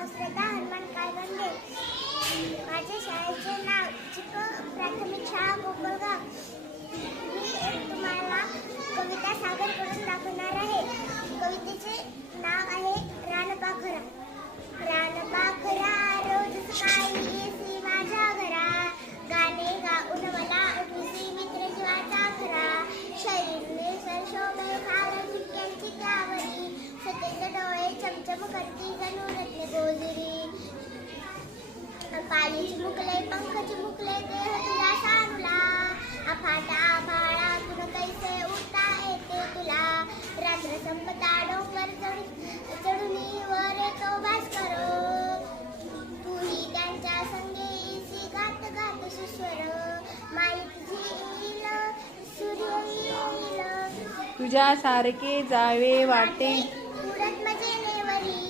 नाव श्रद्धा हनुमान काळगंडे. माझ्या शाळेचे नाव चिक प्राथमिक शाळा कोकळगाव. मी तुम्हाला कविता सादर करून दाखवणार आहे. कवितेचे नाव आहे रानपाखरा. रानपाखरा रोज सकाळी येसी माझ्या घरा, गाणे गाऊन मला उठविसी मित्र जीवाचा खरा. शरीर निळसर शोभे फार चिक्क्यांची त्यावरी, सतेज डोळे चमचम करती जणू रत्ने गोजिरी. पाणी चिमुकले पंख चिमुकले देह तुला सानुला, अफाट आभाळातून कैसे उडता येते तुला. रात्र संपता डोंगर चढून वर येतो भास्कर, तूही त्यांच्या संगे येसी गात गात सुस्वर. माई तुझी येईल सूर्य येईल, तुझ्यासारखे जावे वाटे उडत म्हणजे